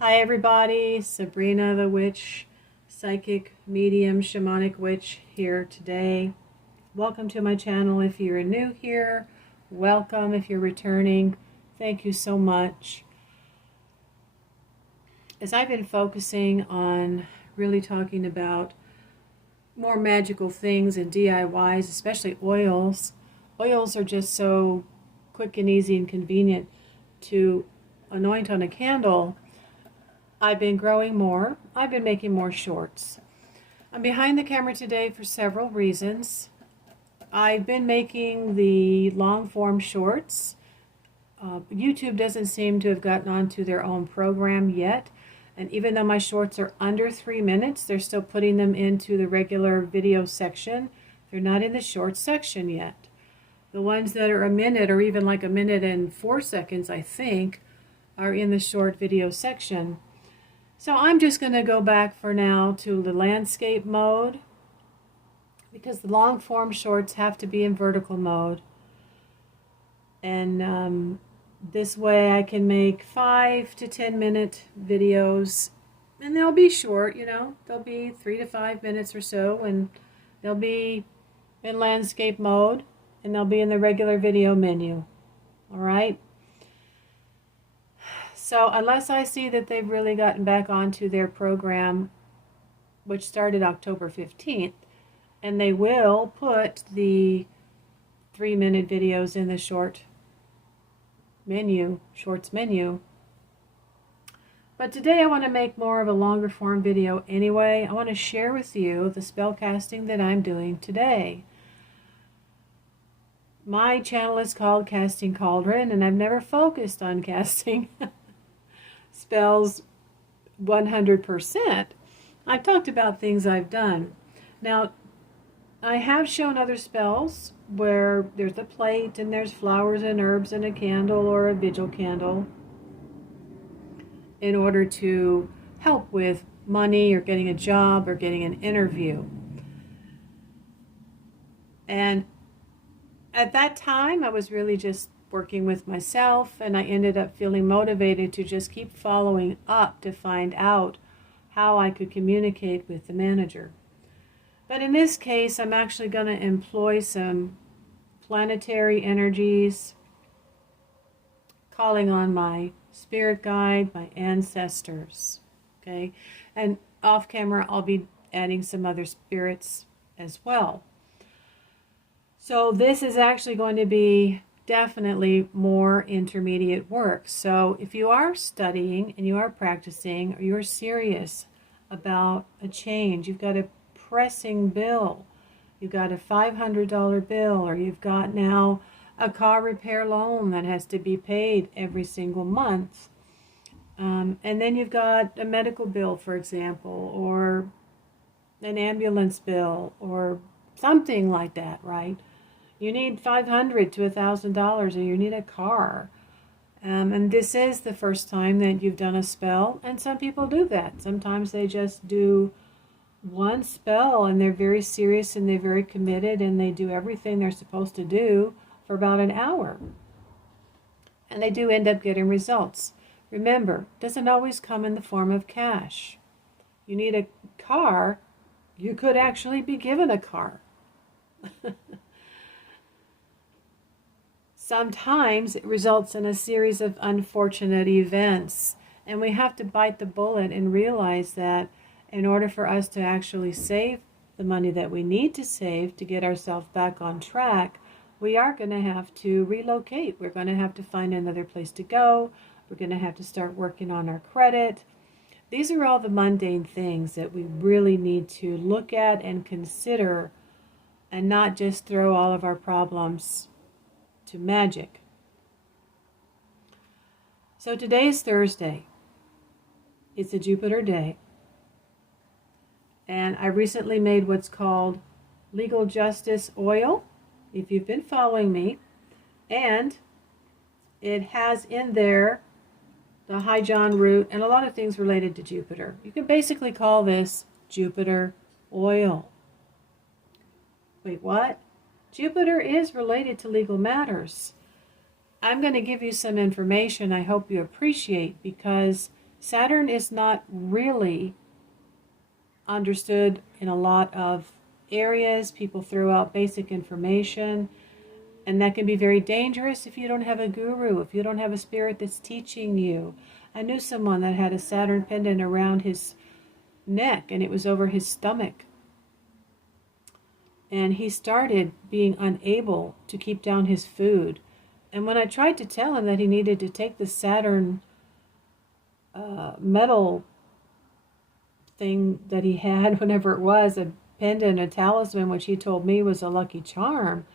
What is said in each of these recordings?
Hi everybody, Sabrina the Witch, Psychic Medium Shamanic Witch here today. Welcome to my channel. If you're new here, welcome. If you're returning, thank you so much. As I've been focusing on really talking about more magical things and DIYs, especially oils. Oils are just so quick and easy and convenient to anoint on a candle. I've been growing more. I've been making more shorts. I'm behind the camera today for several reasons. I've been making the long form shorts. YouTube doesn't seem to have gotten onto their own program yet. And even though my shorts are under 3 minutes, they're still putting them into the regular video section. They're not in the short section yet. The ones that are a minute or even like a minute and 4 seconds, I think, are in the short video section. So I'm just going to go back for now to the landscape mode because the long form shorts have to be in vertical mode. And this way I can make 5 to 10 minute videos, and they'll be short, they'll be 3 to 5 minutes or so, and they'll be in landscape mode, and they'll be in the regular video menu. All right. So unless I see that they've really gotten back onto their program, which started October 15th, and they will put the 3-minute videos in the shorts menu. But today I want to make more of a longer form video anyway. I want to share with you the spell casting that I'm doing today. My channel is called Casting Cauldron, and I've never focused on casting spells 100%. I've talked about things I've done. Now, I have shown other spells where there's a plate and there's flowers and herbs and a candle or a vigil candle in order to help with money or getting a job or getting an interview. And at that time, I was really just working with myself, and I ended up feeling motivated to just keep following up to find out how I could communicate with the manager. But in this case, I'm actually going to employ some planetary energies, calling on my spirit guide, my ancestors, okay? And off camera, I'll be adding some other spirits as well. So this is actually going to be definitely more intermediate work. So if you are studying and you are practicing, or you're serious about a change, you've got a pressing bill, you've got a $500 bill, or you've got now a car repair loan that has to be paid every single month, and then you've got a medical bill, for example, or an ambulance bill or something like that, right? You need $500 to $1,000, or you need a car. And this is the first time that you've done a spell, and some people do that. Sometimes they just do one spell and they're very serious and they're very committed and they do everything they're supposed to do for about an hour. And they do end up getting results. Remember, it doesn't always come in the form of cash. You need a car, you could actually be given a car. Sometimes it results in a series of unfortunate events, and we have to bite the bullet and realize that in order for us to actually save the money that we need to save to get ourselves back on track, we are going to have to relocate. We're going to have to find another place to go. We're going to have to start working on our credit. These are all the mundane things that we really need to look at and consider, and not just throw all of our problems to magic. So today is Thursday. It's a Jupiter day. And I recently made what's called Legal Justice Oil, if you've been following me. And it has in there the High John root and a lot of things related to Jupiter. You can basically call this Jupiter oil. Wait, what? Jupiter is related to legal matters. I'm going to give you some information I hope you appreciate, because Saturn is not really understood in a lot of areas. People throw out basic information, and that can be very dangerous if you don't have a guru, if you don't have a spirit that's teaching you. I knew someone that had a Saturn pendant around his neck, and it was over his stomach. And he started being unable to keep down his food. And when I tried to tell him that he needed to take the Saturn metal thing that he had, whenever it was, a pendant, a talisman, which he told me was a lucky charm,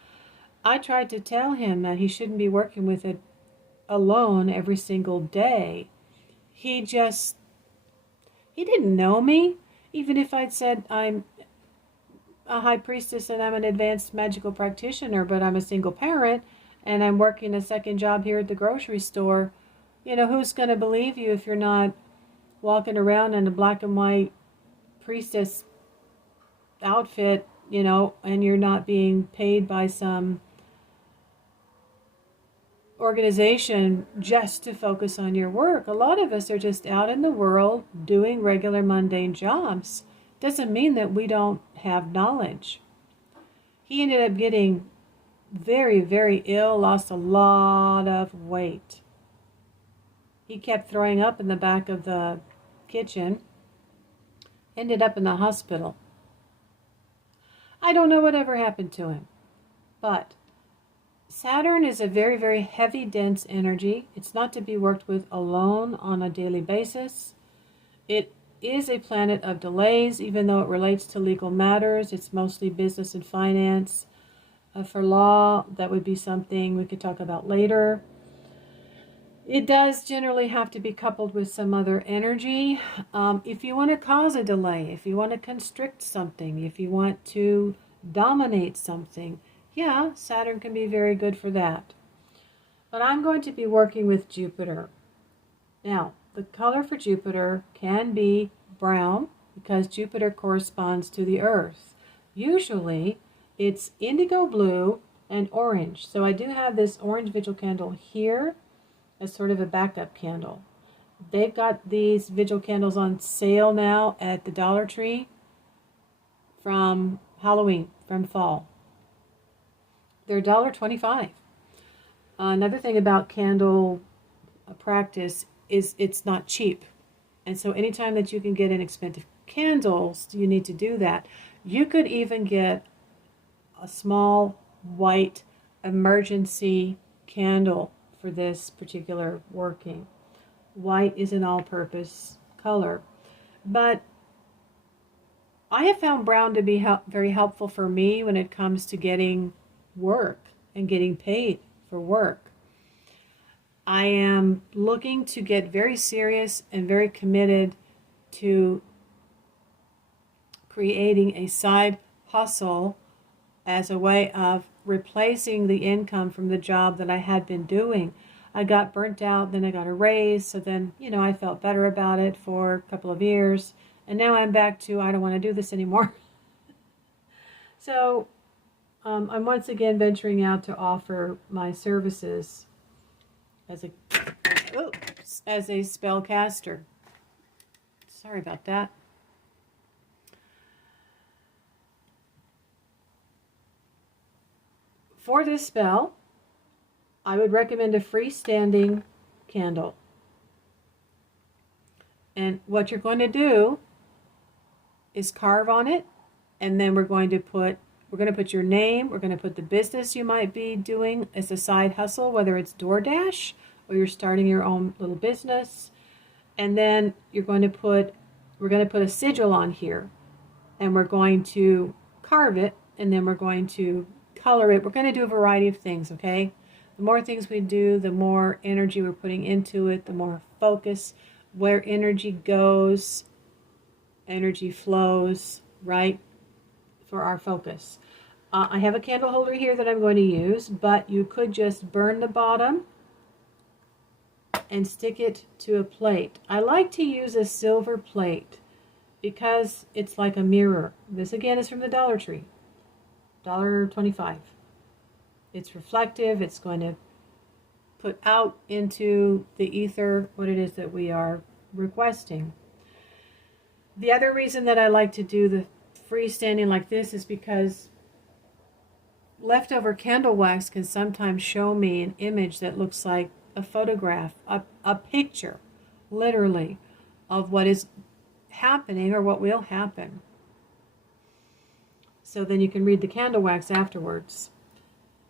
I tried to tell him that he shouldn't be working with it alone every single day. He didn't know me. Even if I'd said I'm a high priestess and I'm an advanced magical practitioner, but I'm a single parent and I'm working a second job here at the grocery store, who's going to believe you if you're not walking around in a black and white priestess outfit, and you're not being paid by some organization just to focus on your work. A lot of us are just out in the world doing regular mundane jobs. Doesn't mean that we don't have knowledge. He ended up getting very, very ill, lost a lot of weight. He kept throwing up in the back of the kitchen, ended up in the hospital. I don't know whatever happened to him, but Saturn is a very, very heavy, dense energy. It's not to be worked with alone on a daily basis. It is a planet of delays, even though it relates to legal matters. It's mostly business and finance. For law, that would be something we could talk about later. It does generally have to be coupled with some other energy. If you want to cause a delay, if you want to constrict something, if you want to dominate something, yeah, Saturn can be very good for that. But I'm going to be working with Jupiter. Now, the color for Jupiter can be brown because Jupiter corresponds to the Earth. Usually, it's indigo blue and orange. So I do have this orange vigil candle here as sort of a backup candle. They've got these vigil candles on sale now at the Dollar Tree from Halloween, from fall. They're $1.25. Another thing about candle practice is it's not cheap. And so anytime that you can get inexpensive candles, you need to do that. You could even get a small white emergency candle for this particular working. White is an all-purpose color. But I have found brown to be very helpful for me when it comes to getting work and getting paid for work. I am looking to get very serious and very committed to creating a side hustle as a way of replacing the income from the job that I had been doing. I got burnt out, then I got a raise, so then, I felt better about it for a couple of years, and now I'm back to, I don't want to do this anymore. So I'm once again venturing out to offer my services as a spellcaster. Sorry about that. For this spell, I would recommend a freestanding candle. And what you're going to do is carve on it, and then we're going to put your name, we're going to put the business you might be doing as a side hustle, whether it's DoorDash or you're starting your own little business. And then we're going to put a sigil on here, and we're going to carve it, and then we're going to color it. We're going to do a variety of things, okay? The more things we do, the more energy we're putting into it, the more focus. Where energy goes, energy flows, right? For our focus. I have a candle holder here that I'm going to use, but you could just burn the bottom and stick it to a plate. I like to use a silver plate because it's like a mirror. This again is from the Dollar Tree. $1.25. It's reflective. It's going to put out into the ether what it is that we are requesting. The other reason that I like to do the freestanding like this is because leftover candle wax can sometimes show me an image that looks like a photograph, a picture, literally, of what is happening or what will happen. So then you can read the candle wax afterwards.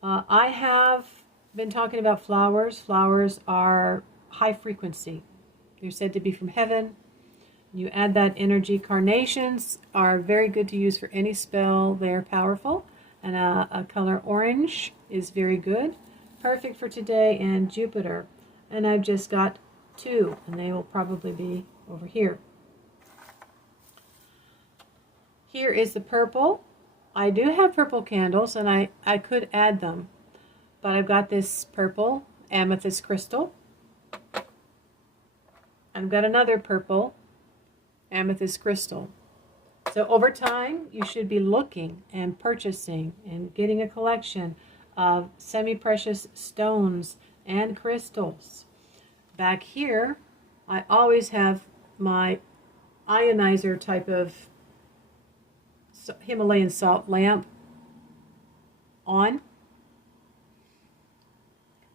I have been talking about flowers. Flowers are high frequency. They're said to be from heaven. You add that energy. Carnations are very good to use for any spell. They're powerful. And a color orange is very good. Perfect for today. And Jupiter. And I've just got 2. And they will probably be over here. Here is the purple. I do have purple candles, and I could add them. But I've got this purple amethyst crystal. I've got another purple amethyst crystal. So over time, you should be looking and purchasing and getting a collection of semi-precious stones and crystals. Back here, I always have my ionizer type of Himalayan salt lamp on.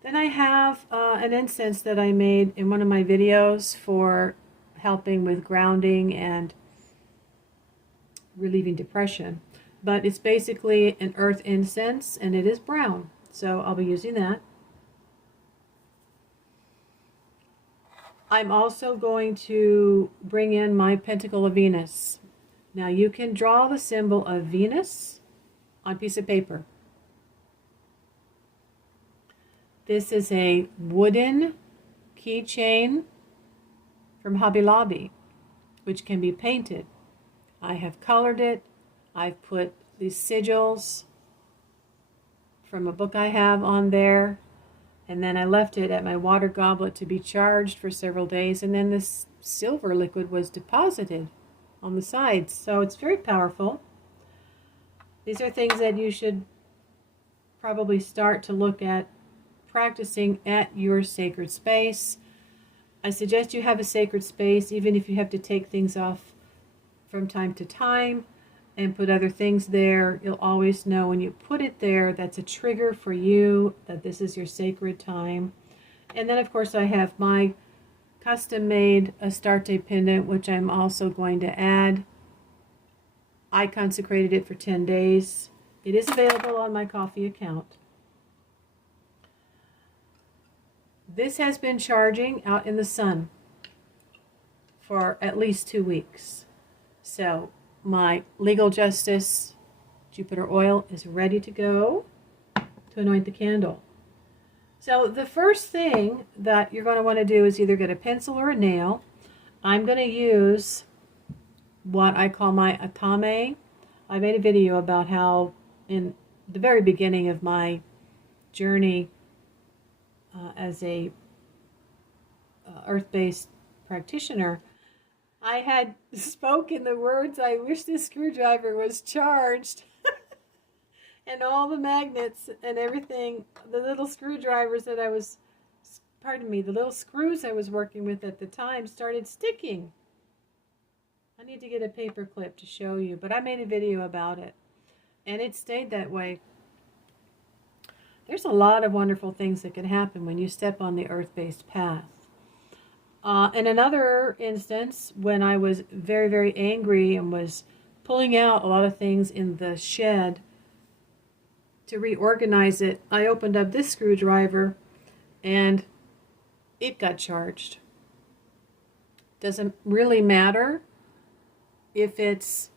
Then I have an incense that I made in one of my videos for helping with grounding and relieving depression. But it's basically an earth incense, and it is brown. So I'll be using that. I'm also going to bring in my Pentacle of Venus. Now you can draw the symbol of Venus on a piece of paper. This is a wooden keychain from Hobby Lobby, which can be painted. I have colored it. I've put these sigils from a book I have on there. And then I left it at my water goblet to be charged for several days. And then this silver liquid was deposited on the sides. So it's very powerful. These are things that you should probably start to look at practicing at your sacred space. I suggest you have a sacred space, even if you have to take things off from time to time and put other things there. You'll always know when you put it there, that's a trigger for you, that this is your sacred time. And then, of course, I have my custom-made Astarte pendant, which I'm also going to add. I consecrated it for 10 days. It is available on my Ko-fi account. This has been charging out in the sun for at least 2 weeks. So my Legal Justice Jupiter oil is ready to go to anoint the candle. So the first thing that you're going to want to do is either get a pencil or a nail. I'm going to use what I call my Atame. I made a video about how in the very beginning of my journey as a earth-based practitioner, I had spoken the words, "I wish this screwdriver was charged." And all the magnets and everything, the little screwdrivers that I was, the little screws I was working with at the time started sticking. I need to get a paper clip to show you, but I made a video about it. And it stayed that way. There's a lot of wonderful things that can happen when you step on the earth-based path. In another instance, when I was very, very angry and was pulling out a lot of things in the shed to reorganize it, I opened up this screwdriver and it got charged. Doesn't really matter if it's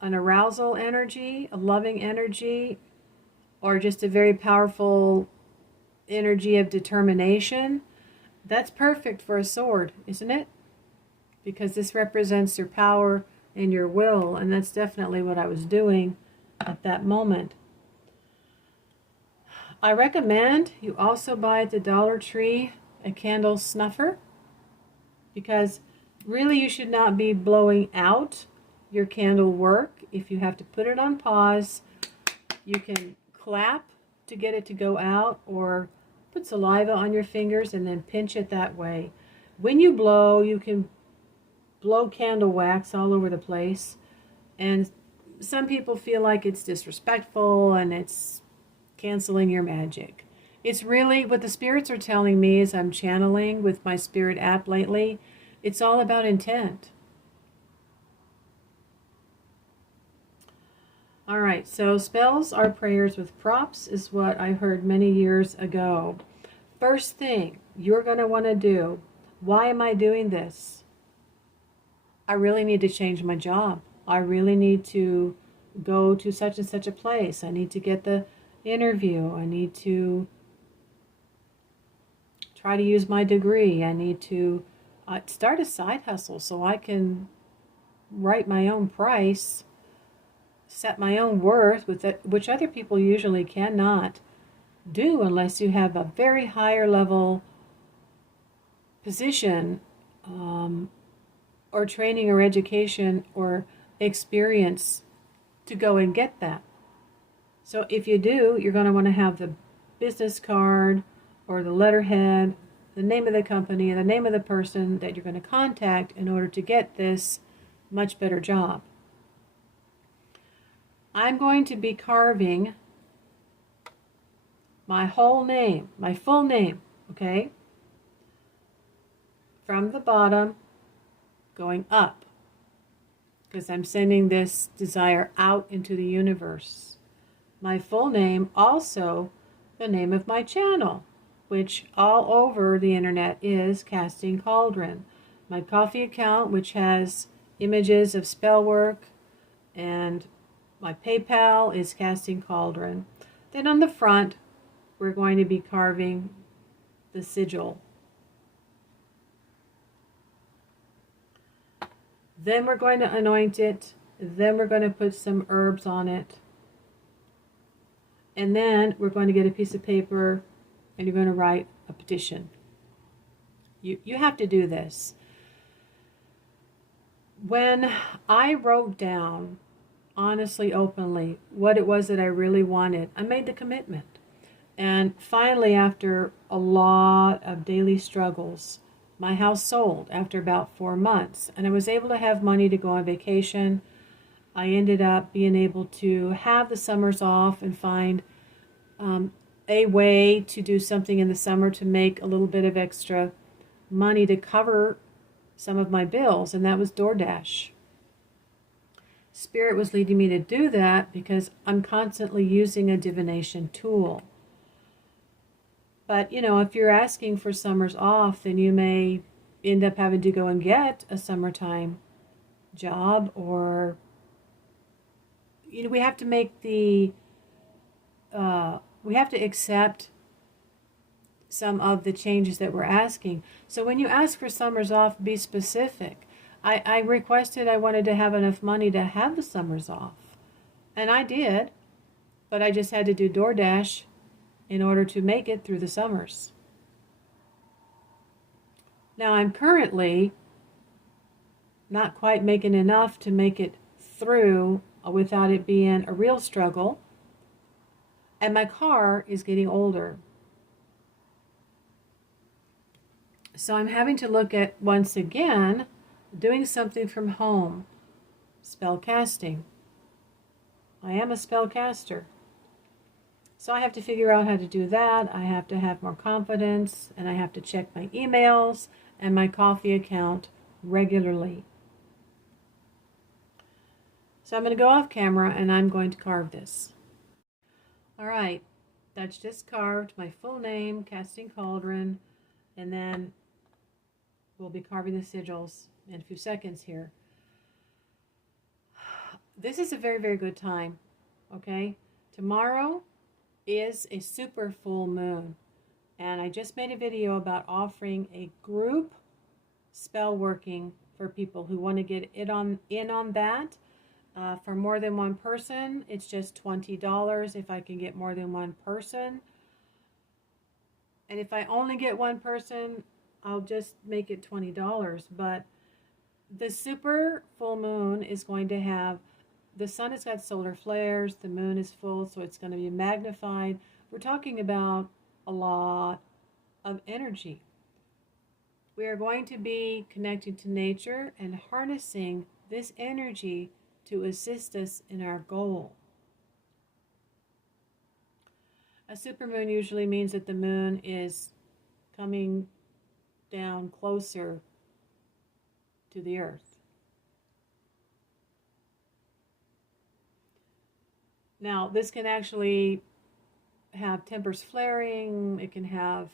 an arousal energy, a loving energy, or just a very powerful energy of determination. That's perfect for a sword, isn't it? Because this represents your power and your will, and that's definitely what I was doing at that moment. I recommend you also buy at the Dollar Tree a candle snuffer, because really you should not be blowing out your candle work. If you have to put it on pause, you can clap to get it to go out, or put saliva on your fingers and then pinch it that way. when you blow, you can blow candle wax all over the place. And some people feel like it's disrespectful and it's canceling your magic. It's really what the spirits are telling me as I'm channeling with my spirit app lately. It's all about intent. All right, so spells are prayers with props is what I heard many years ago. First thing you're going to want to do, why am I doing this? I really need to change my job. I really need to go to such and such a place. I need to get the interview. I need to try to use my degree. I need to start a side hustle so I can write my own price, set my own worth, with it, which other people usually cannot do unless you have a very higher level position or training or education or experience to go and get that. So if you do, you're going to want to have the business card or the letterhead, the name of the company, and the name of the person that you're going to contact in order to get this much better job. I'm going to be carving my whole name, my full name, okay? From the bottom going up, because I'm sending this desire out into the universe. My full name, also the name of my channel, which all over the internet is Casting Cauldron. My Ko-fi account, which has images of spell work, and my PayPal is Casting Cauldron. Then on the front, we're going to be carving the sigil. Then we're going to anoint it. Then we're going to put some herbs on it. And then we're going to get a piece of paper and you're going to write a petition. You have to do this. When I wrote down, honestly, openly, what it was that I really wanted, I made the commitment. And finally, after a lot of daily struggles, my house sold after about 4 months. And I was able to have money to go on vacation. I ended up being able to have the summers off and find a way to do something in the summer to make a little bit of extra money to cover some of my bills, and that was DoorDash. Spirit was leading me to do that because I'm constantly using a divination tool. But, you know, if you're asking for summers off, then you may end up having to go and get a summertime job, or, you know, we have to make the, we have to accept some of the changes that we're asking. So when you ask for summers off, be specific. I requested, I wanted to have enough money to have the summers off. And I did, but I just had to do DoorDash in order to make it through the summers. Now I'm currently not quite making enough to make it through without it being a real struggle. And my car is getting older. So I'm having to look at, once again, doing something from home. Spell casting. I am a spell caster. So I have to figure out how to do that. I have to have more confidence, and I have to check my emails and my Ko-fi account regularly. So I'm going to go off camera and I'm going to carve this. All right, that's just carved my full name, Casting Cauldron, and then we'll be carving the sigils in a few seconds here. This is a very, very good time, okay? Tomorrow is a super full moon, and I just made a video about offering a group spell working for people who want to get in on that. For more than one person, it's just $20 if I can get more than one person. And if I only get one person, I'll just make it $20. But the super full moon is going to have, the sun has got solar flares, the moon is full, so it's going to be magnified. We're talking about a lot of energy. We are going to be connecting to nature and harnessing this energy to assist us in our goal. A supermoon usually means that the moon is coming down closer to the earth. Now, this can actually have tempers flaring, it can have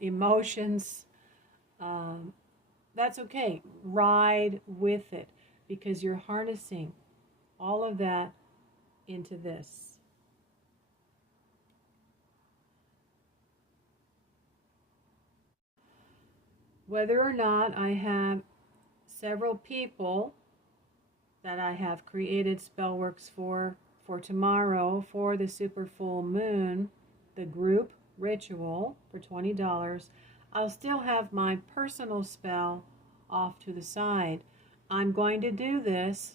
emotions. That's okay. Ride with it because you're harnessing all of that into this. Whether or not I have several people that I have created spellworks for tomorrow for the super full moon, the group ritual for $20, I'll still have my personal spell off to the side. I'm going to do this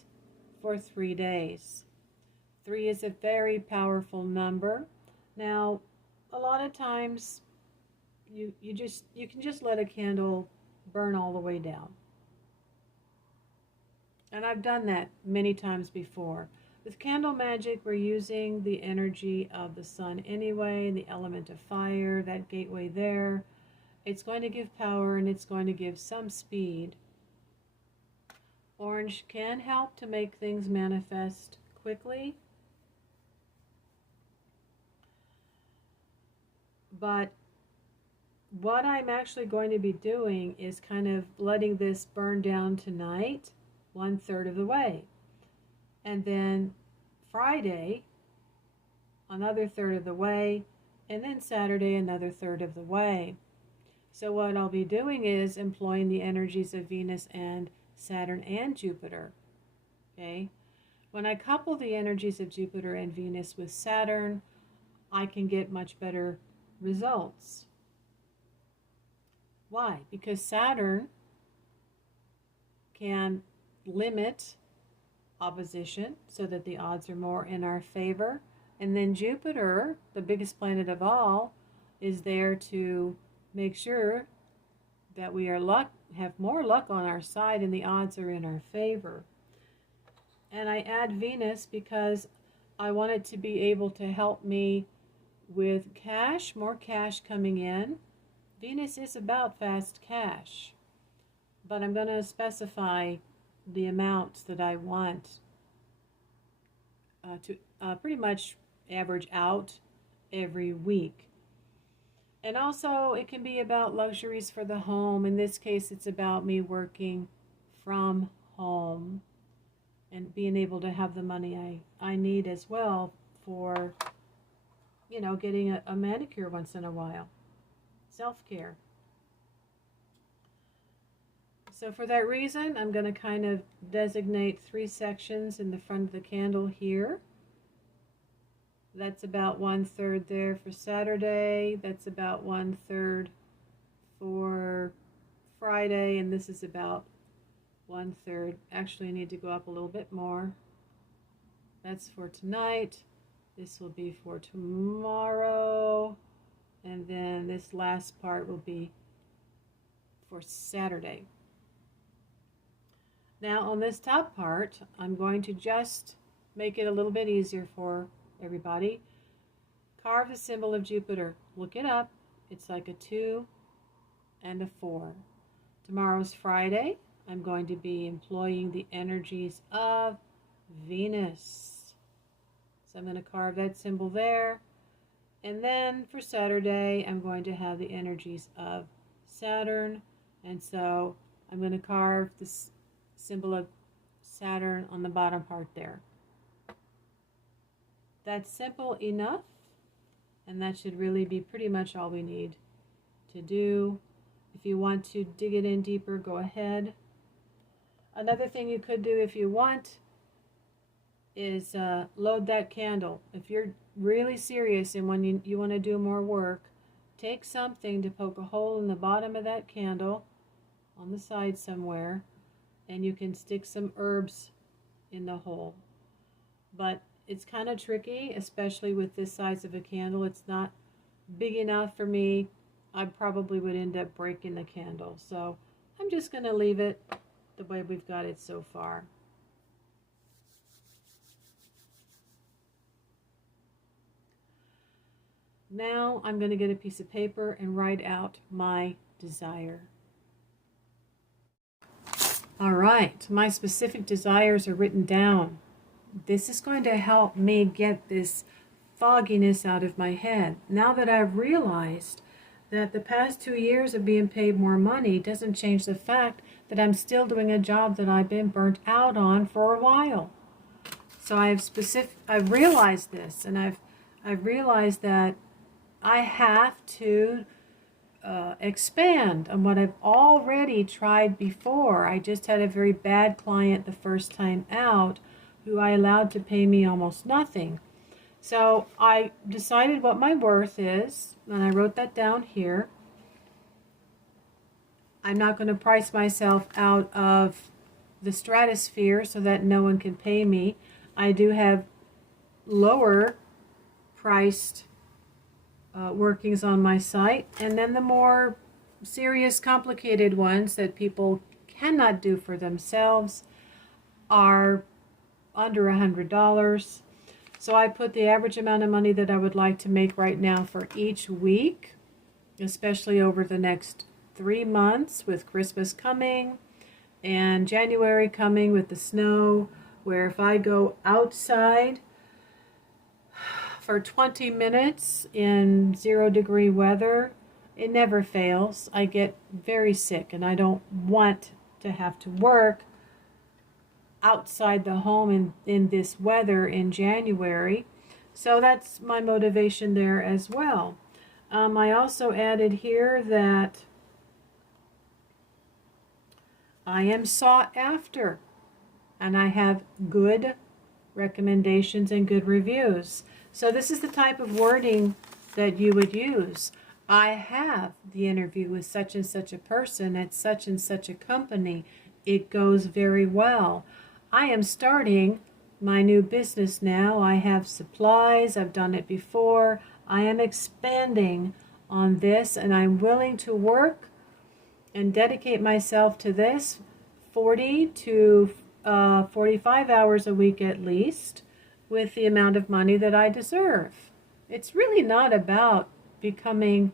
for 3 days. 3 is a very powerful number. Now, a lot of times you can just let a candle burn all the way down. And I've done that many times before. With candle magic, we're using the energy of the sun anyway, the element of fire, that gateway there. It's going to give power and it's going to give some speed. Orange can help to make things manifest quickly. But what I'm actually going to be doing is kind of letting this burn down tonight, 1/3 of the way. And then Friday, another third of the way, and then Saturday, another third of the way. So what I'll be doing is employing the energies of Venus and Saturn and Jupiter. Okay? When I couple the energies of Jupiter and Venus with Saturn, I can get much better results. Why? Because Saturn can limit opposition so that the odds are more in our favor. And then Jupiter, the biggest planet of all, is there to make sure that we have more luck on our side and the odds are in our favor. And I add Venus because I want it to be able to help me with cash, more cash coming in. Venus is about fast cash, but I'm going to specify the amounts that I want to pretty much average out every week. And also it can be about luxuries for the home. In this case, it's about me working from home and being able to have the money I need as well for, getting a manicure once in a while. Self-care. So for that reason, I'm going to kind of designate 3 sections in the front of the candle here. That's about 1/3 there for Saturday. That's about 1/3 for Friday. And this is about 1/3. Actually, I need to go up a little bit more. That's for tonight. This will be for tomorrow. And then this last part will be for Saturday. Now on this top part, I'm going to just make it a little bit easier for everybody. Carve the symbol of Jupiter. Look it up. It's like a 2 and a 4. Tomorrow's Friday. I'm going to be employing the energies of Venus. So I'm going to carve that symbol there. And then for Saturday, I'm going to have the energies of Saturn. And so I'm going to carve this symbol of Saturn on the bottom part there. That's simple enough, and that should really be pretty much all we need to do. If you want to dig it in deeper, go ahead. Another thing you could do if you want is load that candle. If you're really serious and when you want to do more work, take something to poke a hole in the bottom of that candle on the side somewhere, and you can stick some herbs in the hole. But it's kind of tricky, especially with this size of a candle. It's not big enough for me. I probably would end up breaking the candle. So I'm just going to leave it the way we've got it so far. Now I'm going to get a piece of paper and write out my desire. All right, my specific desires are written down. This is going to help me get this fogginess out of my head. Now that I've realized that the past 2 years of being paid more money doesn't change the fact that I'm still doing a job that I've been burnt out on for a while. So I've realized this, and I've realized that I have to expand on what I've already tried before. I just had a very bad client the first time out who I allowed to pay me almost nothing. So I decided what my worth is, and I wrote that down here. I'm not going to price myself out of the stratosphere so that no one can pay me. I do have lower priced workings on my site, and then the more serious, complicated ones that people cannot do for themselves are under $100. So I put the average amount of money that I would like to make right now for each week, especially over the next 3 months with Christmas coming and January coming with the snow, where if I go outside for 20 minutes in 0-degree weather, it never fails. I get very sick, and I don't want to have to work outside the home in this weather in January. So that's my motivation there as well. I also added here that I am sought after, and I have good recommendations and good reviews. So this is the type of wording that you would use. I have the interview with such and such a person at such and such a company. It goes very well. I am starting my new business now. I have supplies. I've done it before. I am expanding on this, and I'm willing to work and dedicate myself to this 40 to 45 hours a week at least, with the amount of money that I deserve. It's really not about becoming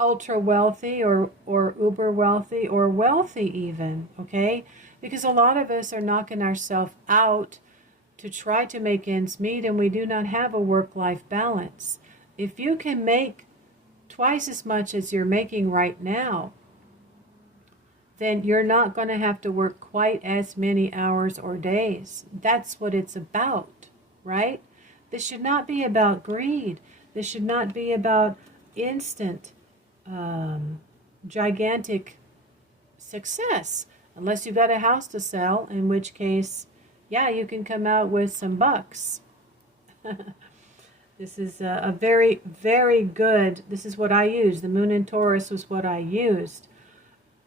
ultra wealthy or uber wealthy or wealthy even, okay? Because a lot of us are knocking ourselves out to try to make ends meet, and we do not have a work-life balance. If you can make twice as much as you're making right now, then you're not going to have to work quite as many hours or days. That's what it's about, right? This should not be about greed. This should not be about instant, gigantic success. Unless you've got a house to sell, in which case, yeah, you can come out with some bucks. This is a very, very good, this is what I use. The moon in Taurus was what I used.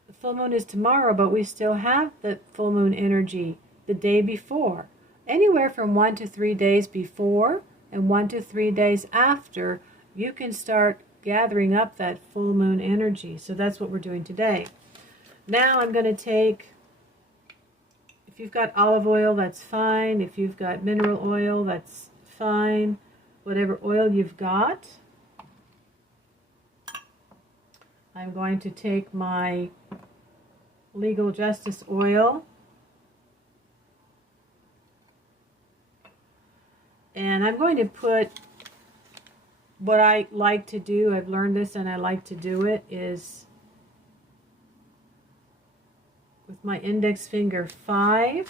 The full moon is tomorrow, but we still have the full moon energy the day before. Anywhere from 1 to 3 days before and 1 to 3 days after, you can start gathering up that full moon energy. So that's what we're doing today. Now I'm going to take, if you've got olive oil, that's fine. If you've got mineral oil, that's fine. Whatever oil you've got. I'm going to take my Legal Justice oil. And I'm going to put what I like to do. I've learned this and I like to do it is with my index finger 5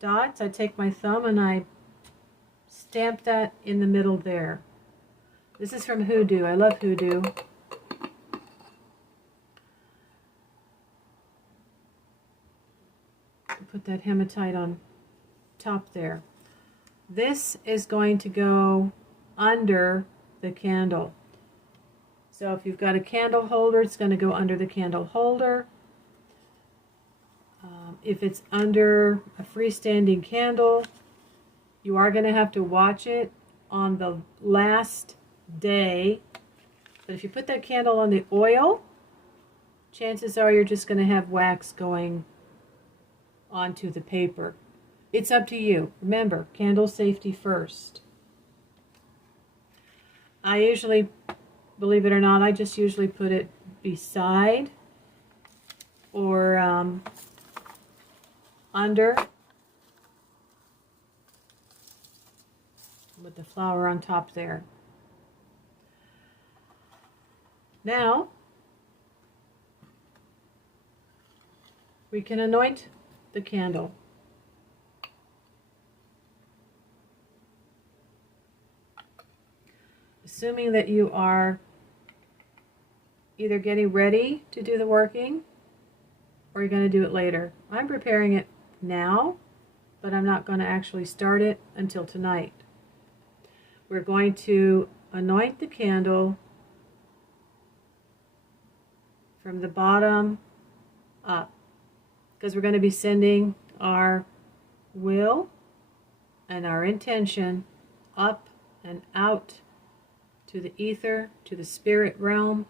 dots. I take my thumb and I stamp that in the middle there. This is from Hoodoo. I love Hoodoo. Put that hematite on top there. This is going to go under the candle. So if you've got a candle holder, it's going to go under the candle holder. If it's under a freestanding candle, you are going to have to watch it on the last day. But if you put that candle on the oil, chances are you're just going to have wax going onto the paper. It's up to you. Remember, candle safety first. I usually, believe it or not, I just usually put it beside or under with the flower on top there. Now, we can anoint the candle. Assuming that you are either getting ready to do the working or you're going to do it later. I'm preparing it now, but I'm not going to actually start it until tonight. We're going to anoint the candle from the bottom up, because we're going to be sending our will and our intention up and out to the ether, to the spirit realm,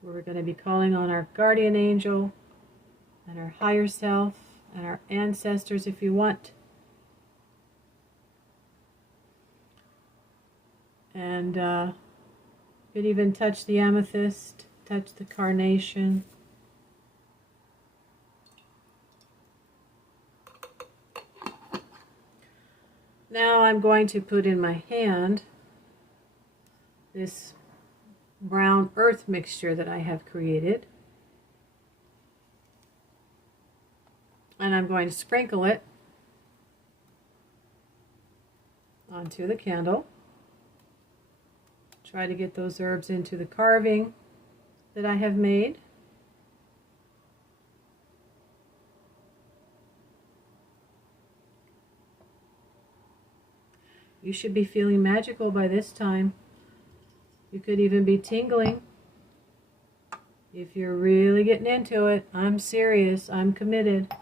where we're going to be calling on our guardian angel and our higher self and our ancestors if you want. And you could even touch the amethyst, touch the carnation. Now I'm going to put in my hand this brown earth mixture that I have created. And I'm going to sprinkle it onto the candle. Try to get those herbs into the carving that I have made. You should be feeling magical by this time. You could even be tingling. If you're really getting into it, I'm serious, I'm committed.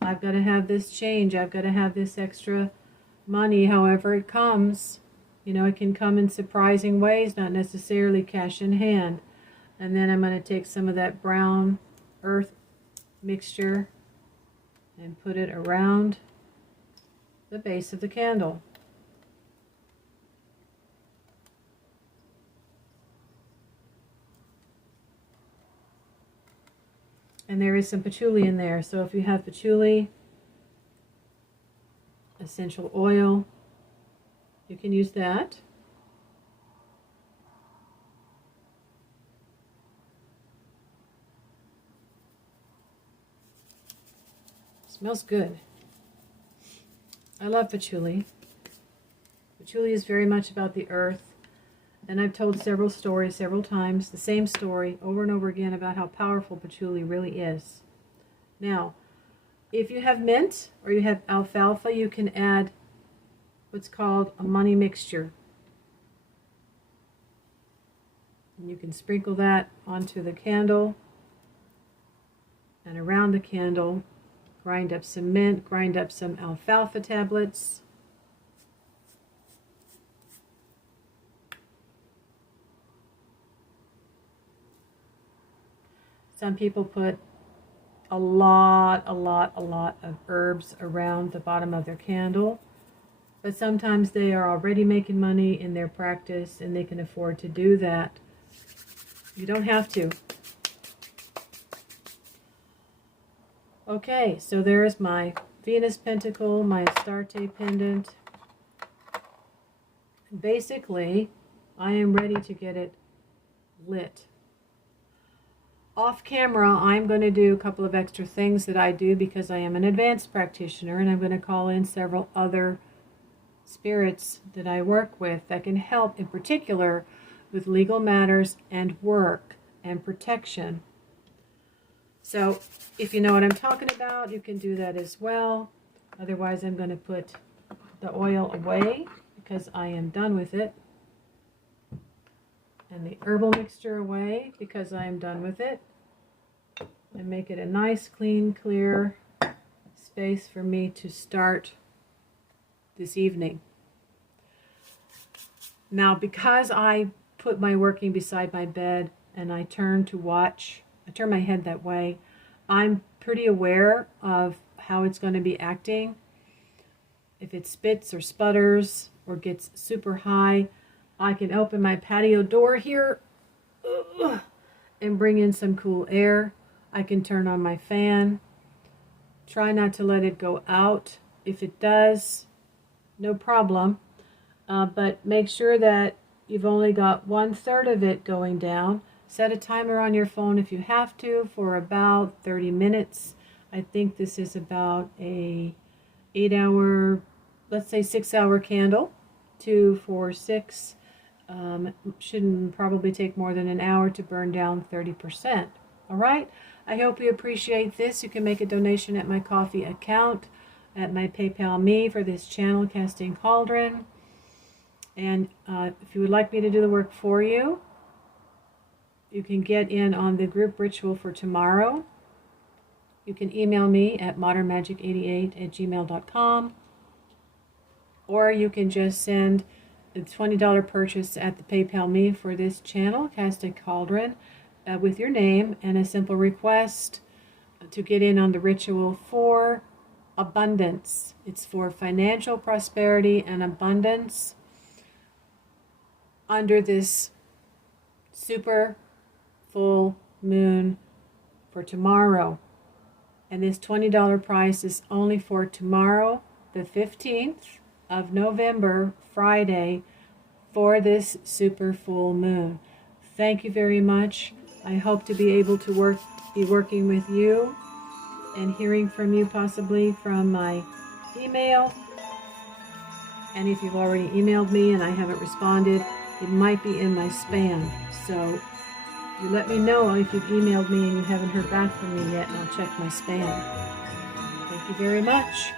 I've got to have this change. I've got to have this extra money, however it comes. You know, it can come in surprising ways, not necessarily cash in hand. And then I'm going to take some of that brown earth mixture and put it around the base of the candle. And there is some patchouli in there, so if you have patchouli, essential oil, you can use that. Smells good. I love patchouli. Patchouli is very much about the earth. And I've told several stories several times, the same story over and over again about how powerful patchouli really is. Now, if you have mint or you have alfalfa, you can add what's called a money mixture. And you can sprinkle that onto the candle and around the candle. Grind up some mint, grind up some alfalfa tablets. Some people put a lot of herbs around the bottom of their candle, but sometimes they are already making money in their practice and they can afford to do that. You don't have to. Okay, so there's my Venus pentacle, my Astarte pendant. Basically, I am ready to get it lit. Off camera, I'm going to do a couple of extra things that I do because I am an advanced practitioner, and I'm going to call in several other spirits that I work with that can help in particular with legal matters and work and protection. So if you know what I'm talking about, you can do that as well. Otherwise, I'm going to put the oil away because I am done with it. And the herbal mixture away because I am done with it. And make it a nice, clean, clear space for me to start this evening. Now, because I put my working beside my bed, and I turn to watch, I turn my head that way, I'm pretty aware of how it's going to be acting. If it spits or sputters or gets super high, I can open my patio door here and bring in some cool air. I can turn on my fan. Try not to let it go out. If it does, no problem. But make sure that you've only got 1/3 of it going down. Set a timer on your phone if you have to for about 30 minutes. I think this is about a 8-hour, let's say 6-hour candle. 2, 4, 6. Shouldn't probably take more than an hour to burn down 30%. All right? I hope you appreciate this. You can make a donation at my Ko-fi account, at my PayPal me for this channel, Casting Cauldron. And if you would like me to do the work for you, you can get in on the group ritual for tomorrow. You can email me at modernmagic88@gmail.com, or you can just send the $20 purchase at the PayPal me for this channel, Casting Cauldron, with your name and a simple request to get in on the ritual for abundance. It's for financial prosperity and abundance under this super full moon for tomorrow. And this $20 price is only for tomorrow, the 15th of November, Friday, for this super full moon. Thank you very much. I hope to be able to be working with you and hearing from you, possibly from my email. And if you've already emailed me and I haven't responded, it might be in my spam. So you let me know if you've emailed me and you haven't heard back from me yet, and I'll check my spam. Thank you very much.